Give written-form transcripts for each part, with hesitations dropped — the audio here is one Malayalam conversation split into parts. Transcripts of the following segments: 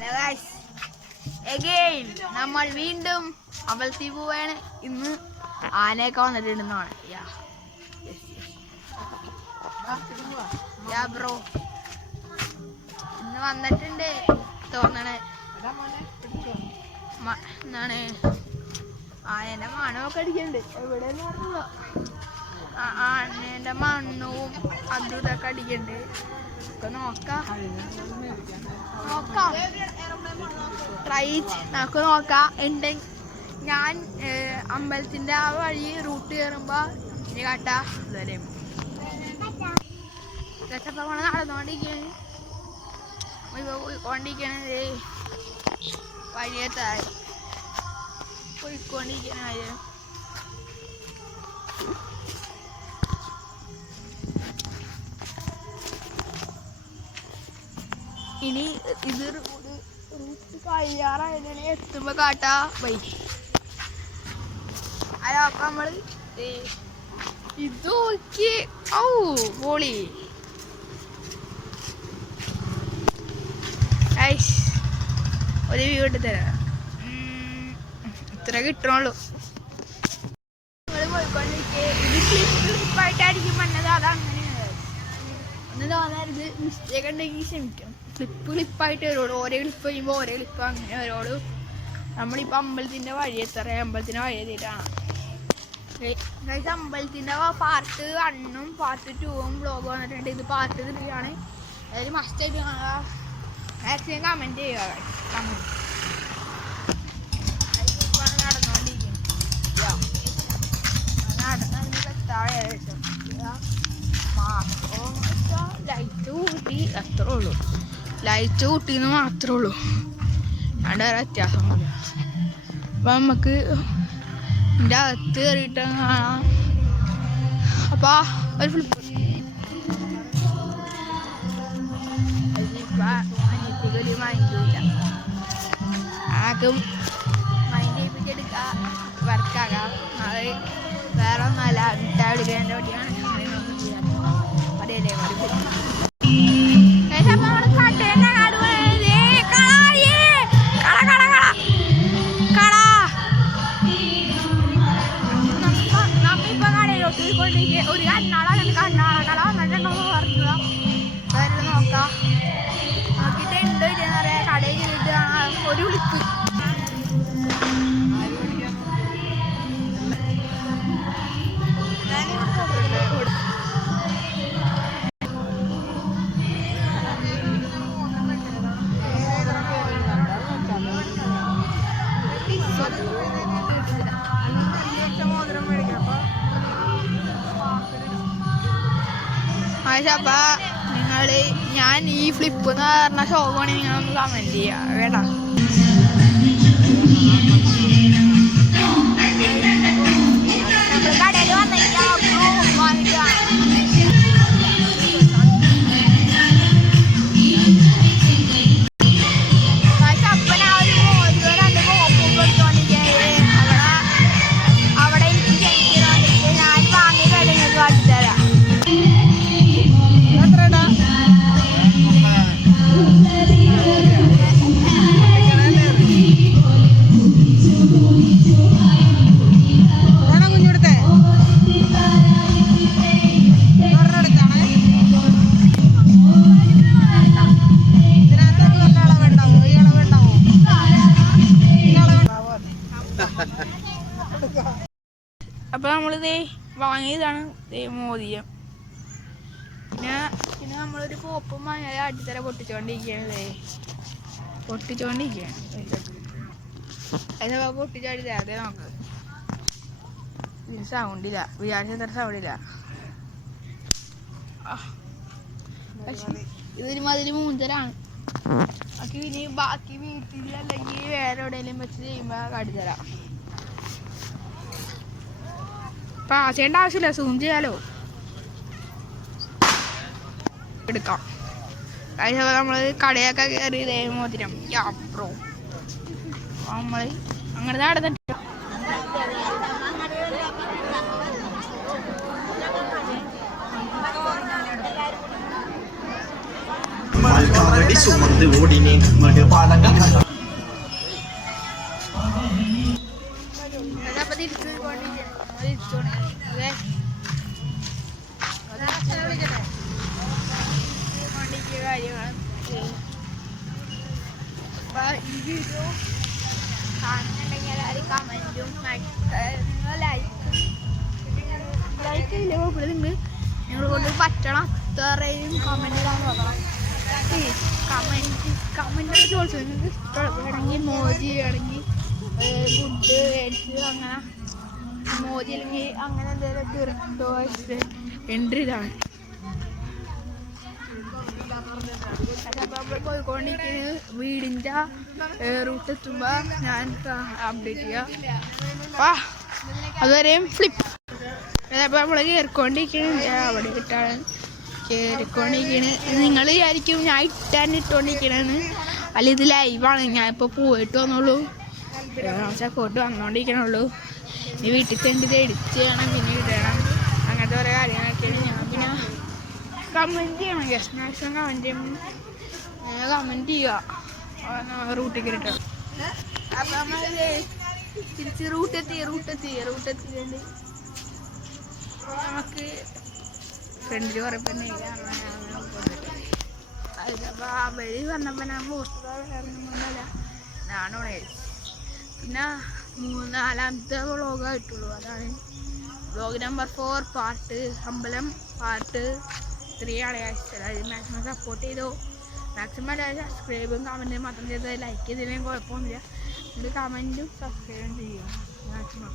ഹലോ ഗൈസ്, എഗെയിൻ നമ്മൾ വീണ്ടും അമ്പലത്തിൽ പോവാണ്. ഇന്ന് ആനയൊക്കെ വന്നിട്ടുണ്ടെന്നാണ്. ബ്രോ ഇന്ന് വന്നിട്ടുണ്ട് തോന്നണേ. എന്താണ് ആനേന്റെ മണമൊക്കെ അടിക്കുന്നുണ്ട്. എവിടെയെന്ന് പറഞ്ഞല്ലോ, ആനേന്റെ മണ്ണവും അതും ഇതൊക്കെ അടിക്കുന്നുണ്ട്. നോക്കാം ട്രൈ നമുക്ക് നോക്കാം. ഞാൻ അമ്പലത്തിന്റെ ആ വഴി റൂട്ട് കയറുമ്പോ ഇനി കാട്ടാ ഇതുവരെയും നടന്നുകൊണ്ടിരിക്കണത് വഴിയെത്തായി പോയിക്കൊണ്ടിരിക്കണ കാര്യം. ഇനി ഇത് റൂട്ട് കഴിയാറായതിനെ എത്തുമ്പോ കാട്ടാ വൈ. അപ്പൊ നമ്മള് ഇത് നോക്കി പോളി ഒരു വ്യൂ ഇട്ട് തരാം. ഇത്ര കിട്ടണുള്ളൂ. ക്ലിപ്പായിട്ടായിരിക്കും വന്നത്. അതങ്ങനെയാണ്. ഒന്ന് തോന്നരുത്, മിസ്റ്റേക്ക് ഉണ്ടെങ്കിൽ ക്ഷമിക്കണം. ക്ലിപ്പായിട്ട് വരുള്ളൂ. ഓരോ ക്ലിപ്പ് കഴിയുമ്പോൾ ഓരോ ക്ലിപ്പ് അങ്ങനെ വരുള്ളൂ. നമ്മളിപ്പോൾ അമ്പലത്തിൻ്റെ വഴി അമ്പലത്തിൻ്റെ വഴി എത്തിയിട്ടാണ്. അമ്പലത്തിൻ്റെ പാർട്ട് 1ഉം പാർട്ട് 2ഉം വ്ളോഗ് വന്നിട്ടുണ്ട്. ഇത് പാർട്ട് 3 ആണ്. അതായത് മസ്റ്റായിട്ട് കാണുക. മാക്സിമം കമൻറ്റ് ചെയ്യുക. ലൈറ്റ് കൂട്ടി അത്രേ ഉള്ളൂ. ലൈറ്റ് കൂട്ടിന്ന് മാത്രമേ ഉള്ളൂ. അവിടെ വേറെ വ്യത്യാസമൊന്നുമില്ല. അപ്പം നമുക്ക് ഇതിൻ്റെ അകത്ത് കയറിയിട്ട് കാണാം. അപ്പോൾ ഒരു ഫ്ലിപ്പ് ഒരു മൈൻഡില്ല. ആർക്കും മൈൻഡ് ചെയ്യിപ്പിച്ചെടുക്കുക, വർക്കാകാം. അത് വേറെ ഒന്നല്ല, മിഠായി എടുക്കേണ്ട പറ്റിയാണ്. അതല്ലേ ഒരു കണ്ണാള കട വന്നിട്ടുണ്ടോ പറഞ്ഞതാ. നോക്കാം. നോക്കിയിട്ട് ഉണ്ടോ ഇല്ലെന്ന് പറയാം. കടയിൽ ചെയ്തിട്ട് ഒരു വിളിപ്പ് അപ്പൊ ഞാൻ ഈ ഫ്ലിപ്പ് എന്ന് പറഞ്ഞ ഷോപ്പാണ്. നിങ്ങളൊന്ന് കമന്റ് ചെയ്യാം കേട്ടാ. നമ്മൾ കടയിൽ വന്നിട്ട് അവിടെ എനിക്ക് ഞാൻ വാങ്ങി കഴിഞ്ഞ് കാട്ടിത്തരാം. അപ്പൊ നമ്മളിത് വാങ്ങിയതാണ് മോതിരം. പിന്നെ നമ്മളൊരു കോപ്പും വാങ്ങിയാൽ അടിത്തറ പൊട്ടിച്ചോണ്ടിരിക്കുകയാണ്. അതൊക്കെ പൊട്ടിച്ചാടി തരാതെ നോക്ക്. സൗണ്ടില്ല, വിചാരിച്ചത്ര സൗണ്ടില്ല. ഇതൊരു മാതിരി മൂഞ്ചലാണ്. ഇനി ബാക്കി വീട്ടിൽ അല്ലെങ്കിൽ വേറെ എവിടെയെങ്കിലും വെച്ച് ചെയ്യുമ്പോൾ കാട്ടിത്തരാം. പാസ് ചെയ്യേണ്ട ആവശ്യമില്ല, സൂം ചെയ്യാലോ. എടുക്കാം. അതേപോലെ നമ്മൾ കടയൊക്കെ കയറി ഇതേ മോതിരം യാപ്രോ നമ്മൾ അങ്ങനെ നടന്നിട്ട് Come on. കാണുന്നുണ്ടെങ്കിൽ എല്ലാവരും കമൻറ്റും ലൈക്ക് ഇല്ല കുഴപ്പമില്ല. നിങ്ങൾ കൊണ്ട് പറ്റണം അത്രയും കമൻറ്റ് ഇടാൻ നോക്കണം. കമൻറ്റ് ചോദിച്ചു ഇഷ്ടമാണെങ്കിൽ മോജി ആണെങ്കിൽ ഗുഡ് വേഡ്സ് അങ്ങനെ മോജി അല്ലെങ്കിൽ അങ്ങനെ എന്തെങ്കിലുമൊക്കെ എൻട്രി ഇതാണ്. നമ്മൾ പോയിക്കൊണ്ടിരിക്കുന്നത് വീടിൻ്റെ റൂട്ട് എത്തുമ്പോൾ ഞാൻ അപ്ഡേറ്റ് ചെയ്യാം. അതുവരെയും ഫ്ലിപ്പ് അപ്പോൾ നമ്മൾ കയറിക്കൊണ്ടിരിക്കണ അവിടെ കിട്ടാൻ കയറിക്കൊണ്ടിരിക്കണ്. നിങ്ങൾ വിചാരിക്കും ഞാൻ ഇട്ടുകൊണ്ടിരിക്കണെന്ന്. അല്ല, ഇത് ലൈവാണ്. ഞാൻ ഇപ്പോൾ പോയിട്ട് വന്നുള്ളൂ, ചക്കോട്ട് വന്നുകൊണ്ടിരിക്കണുള്ളൂ. ഇനി വീട്ടിൽ ചെന്ന് ഇത് എഡിറ്റ് ചെയ്യണം, പിന്നെ ഇടണം, അങ്ങനത്തെ ഓരോ കാര്യങ്ങളൊക്കെയാണ്. ഞാൻ പിന്നെ കമൻറ്റ് ചെയ്യണം, ഗസ്റ്റ് മാക്സിമം കമൻറ്റ് ചെയ്യണം, കമൻറ്റ് ചെയ്യുക റൂട്ടിൽ കയറിട്ടോ. അപ്പം നമ്മൾ തിരിച്ച് റൂട്ടെത്തിയിട്ടുണ്ട്. നമുക്ക് ഫ്രണ്ടിൽ കുറേപ്പം അതിപ്പോൾ അവർ പറഞ്ഞപ്പോൾ ഞാൻ പോസ്റ്റല്ല ഞാനോണ. പിന്നെ 4-ാമത്തെ വ്ളോഗായിട്ടുള്ളൂ. അതാണ് വ്ളോഗ് നമ്പർ 4 പാർട്ട് അമ്പലം പാർട്ട് 3 ആണ്. അത് മാക്സിമം സപ്പോർട്ട് ചെയ്തോ. മാക്സിമം എല്ലാവരും സബ്സ്ക്രൈബും കമൻറ്റും മാത്രം ചെയ്ത് ലൈക്ക് ചെയ്തില്ലെങ്കിൽ കുഴപ്പമൊന്നുമില്ല. ഇത് കമൻറ്റും സബ്സ്ക്രൈബും ചെയ്യുക മാക്സിമം.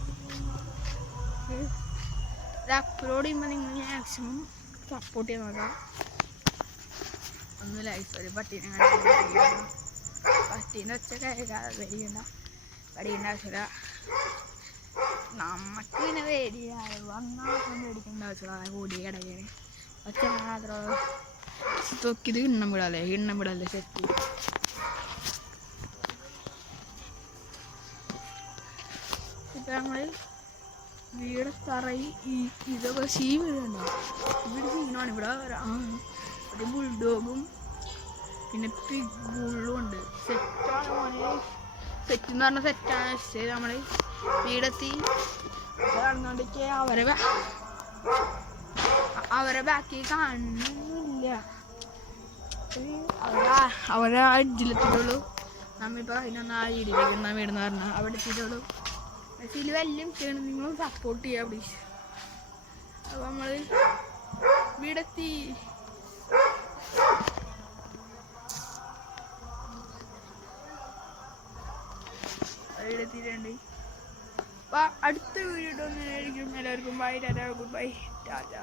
ഇത് അപ്ലോഡ് ചെയ്യുമ്പോൾ നിങ്ങൾ മാക്സിമം സപ്പോർട്ട് ചെയ്ത് നോക്കാം. ഒന്ന് ലൈഫ് ഒരു പട്ടീനെ പട്ടീൻ്റെ ഒച്ച കേൾക്കാതെ വരികണ്ട ആവശ്യമില്ല. നമുക്ക് പിന്നെ വേടിയായി വന്നാൽ മേടിക്കേണ്ട ആവശ്യമില്ല. കൂടി കിടക്കാണ് ഒച്ച മാത്രം തൊക്കിത് ഇണ്ണം വിടല്ലേ സെറ്റ്. ഇപ്പം നമ്മൾ വീട് തറയി ഇതൊക്കെ വീടുണ്ടോ? ഇവിടെ സീനാണ്. ഇവിടെ ഒരു ബുൾഡോഗും പിന്നെ പിഗ്ബുള്ളും ഉണ്ട്. സെറ്റാണ് മോനെ. സെറ്റ് എന്ന് പറഞ്ഞാൽ സെറ്റാണ്. ശരി, നമ്മൾ വീടെത്തി കാണുന്നോണ്ടേക്ക് അവരെ ബാക്കി കാണുന്നില്ല. അവരെ അഡ്ജിലെത്തിയിട്ടുള്ളൂ. നമ്മിപ്പോൾ അതിനൊന്ന് ആ വീടിലേക്ക് വീടെന്ന് പറഞ്ഞാൽ അവിടെ എത്തിയിട്ടുള്ളൂ. ഇതിൽ വല്ലതും ചെയ്യണം, നിങ്ങൾ സപ്പോർട്ട് ചെയ്യാം പ്ലീസ്. അപ്പോൾ നമ്മൾ വീടെത്തി. വീടെത്തിയിട്ടുണ്ട്. അപ്പോൾ അടുത്ത വീഡിയോ ഒന്നും ആയിരിക്കും. എല്ലാവർക്കും bye, tata, good bye, Tata.